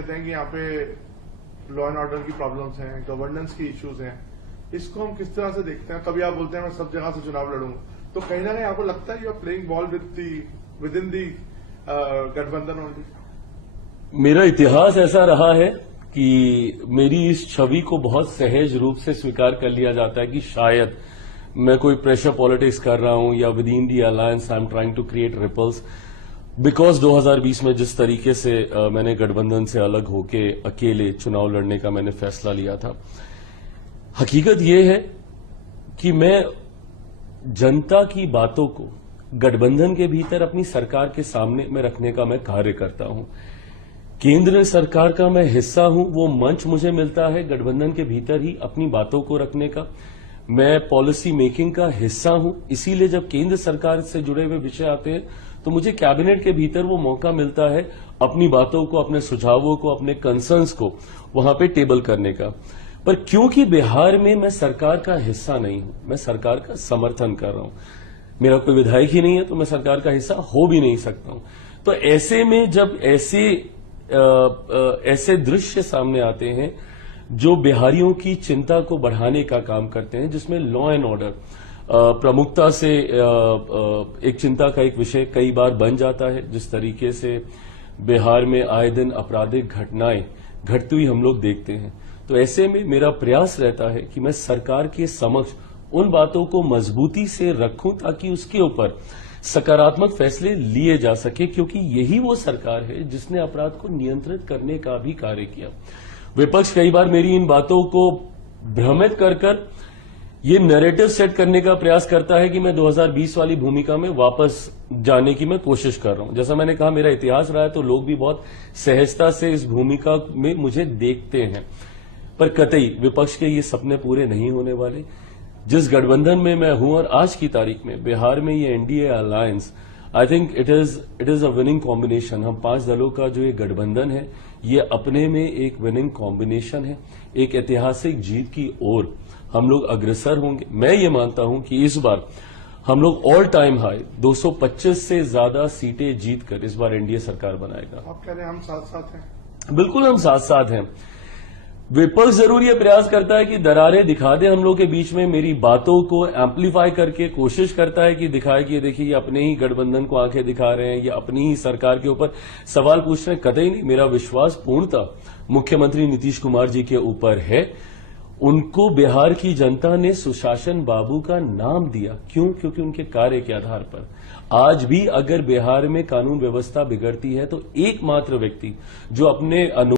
कहते हैं कि यहाँ पे लॉ एंड ऑर्डर की प्रॉब्लम्स हैं, गवर्नेंस की इश्यूज हैं, इसको हम किस तरह से देखते हैं? कभी आप बोलते हैं मैं सब जगह से चुनाव लड़ूंगा, तो कहीं ना कहीं आपको लगता है you are playing ball with in the गठबंधन ओनली? मेरा इतिहास ऐसा रहा है कि मेरी इस छवि को बहुत सहज रूप से स्वीकार कर लिया जाता है कि शायद मैं कोई प्रेशर पॉलिटिक्स कर रहा हूं या with in the alliance I am trying to create ripples, because 2020 में जिस तरीके से मैंने गठबंधन से अलग होके अकेले चुनाव लड़ने का मैंने फैसला लिया था। हकीकत यह है कि मैं जनता की बातों को गठबंधन के भीतर अपनी सरकार के सामने में रखने का मैं कार्य करता हूं। केंद्र सरकार का मैं हिस्सा हूं, वो मंच मुझे मिलता है गठबंधन के भीतर ही अपनी बातों को रखने का। मैं पॉलिसी मेकिंग का हिस्सा हूं, इसीलिए जब केंद्र सरकार से जुड़े हुए विषय आते हैं तो मुझे कैबिनेट के भीतर वो मौका मिलता है अपनी बातों को, अपने सुझावों को, अपने कंसर्न्स को वहां पे टेबल करने का। पर क्योंकि बिहार में मैं सरकार का हिस्सा नहीं हूं, मैं सरकार का समर्थन कर रहा हूं, मेरा कोई विधायक ही नहीं है तो मैं सरकार का हिस्सा हो भी नहीं सकता हूं। तो ऐसे में जब ऐसे दृश्य सामने आते हैं जो बिहारियों की चिंता को बढ़ाने का काम करते हैं, जिसमें लॉ एंड ऑर्डर प्रमुखता से एक चिंता का एक विषय कई बार बन जाता है, जिस तरीके से बिहार में आए दिन आपराधिक घटनाएं घटती हुई हम लोग देखते हैं, तो ऐसे में मेरा प्रयास रहता है कि मैं सरकार के समक्ष उन बातों को मजबूती से रखूं ताकि उसके ऊपर सकारात्मक फैसले लिए जा सके, क्योंकि यही वो सरकार है जिसने अपराध को नियंत्रित करने का भी कार्य किया। विपक्ष कई बार मेरी इन बातों को भ्रमित कर ये नैरेटिव सेट करने का प्रयास करता है कि मैं 2020 वाली भूमिका में वापस जाने की मैं कोशिश कर रहा हूं। जैसा मैंने कहा, मेरा इतिहास रहा है तो लोग भी बहुत सहजता से इस भूमिका में मुझे देखते हैं, पर कतई विपक्ष के ये सपने पूरे नहीं होने वाले। जिस गठबंधन में मैं हूं और आज की तारीख में बिहार में ये NDA alliance, I think it is a winning combination. हम 5 दलों का जो ये गठबंधन है ये अपने में एक विनिंग कॉम्बिनेशन है। एक ऐतिहासिक जीत की ओर हम लोग अग्रसर होंगे। मैं ये मानता हूं कि इस बार हम लोग ऑल टाइम हाई 225 से ज्यादा सीटें जीतकर इस बार एनडीए सरकार बनाएगा। आप कह रहे हैं हम साथ साथ हैं? बिल्कुल हम साथ साथ हैं। विपक्ष जरूर ये प्रयास करता है कि दरारें दिखा दे हम लोग के बीच में, मेरी बातों को एम्पलीफाई करके कोशिश करता है कि दिखाए कि ये देखिए ये अपने ही गठबंधन को आंखें दिखा रहे हैं, ये अपनी ही सरकार के ऊपर सवाल पूछ रहे हैं। कतई नहीं, मेरा विश्वास पूर्णतः मुख्यमंत्री नीतीश कुमार जी के ऊपर है। उनको बिहार की जनता ने सुशासन बाबू का नाम दिया, क्यों? क्योंकि उनके कार्य के आधार पर आज भी अगर बिहार में कानून व्यवस्था बिगड़ती है तो एकमात्र व्यक्ति जो अपने